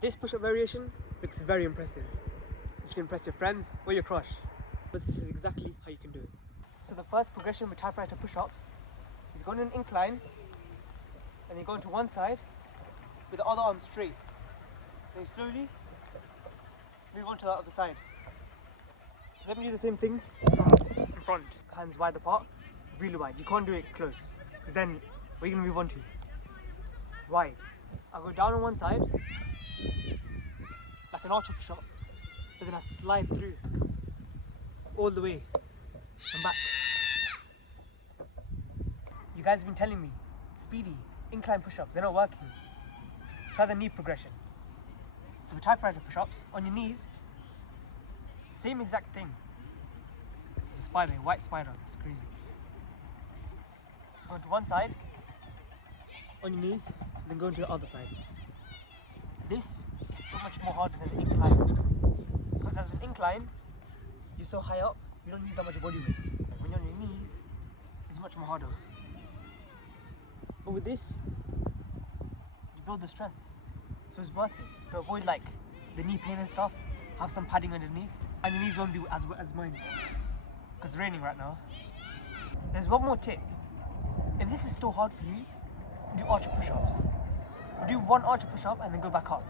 This push-up variation looks very impressive. You can impress your friends or your crush, but this is exactly how you can do it. So the first progression with typewriter push-ups is going on an incline, and you go into one side with the other arm straight. Then you slowly move on to the other side. So let me do the same thing from in front. Hands wide apart, really wide. You can't do it close, because then what are you going to move on to? Wide. I'll go down on one side, like an archer push-up, but then I slide through all the way and back. You guys have been telling me, speedy, incline push-ups, they're not working. Try the knee progression. So with typewriter push-ups, on your knees, same exact thing. There's a spider, a white spider, it's crazy. So go to one side, on your knees, and then go into the other side. This is so much more harder than an incline. Because as an incline, you're so high up, you don't use that much body weight. When you're on your knees, it's much more harder. But with this, you build the strength. So it's worth it. To avoid like the knee pain and stuff, have some padding underneath. And your knees won't be as wet as mine. Because it's raining right now. There's one more tip. If this is still hard for you, do archer push-ups. Or do one archer push-up and then go back up.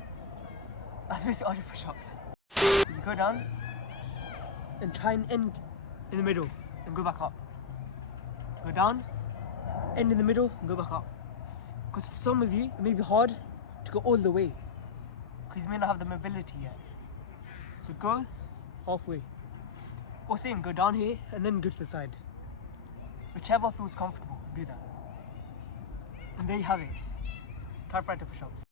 That's basically archer push-ups. You go down and try and end in the middle and go back up. Go down, end in the middle and go back up. Because for some of you, it may be hard to go all the way, because you may not have the mobility yet. So go halfway. Or same, go down here and then go to the side. Whichever feels comfortable, do that. And there you have it. Typewriter push-ups.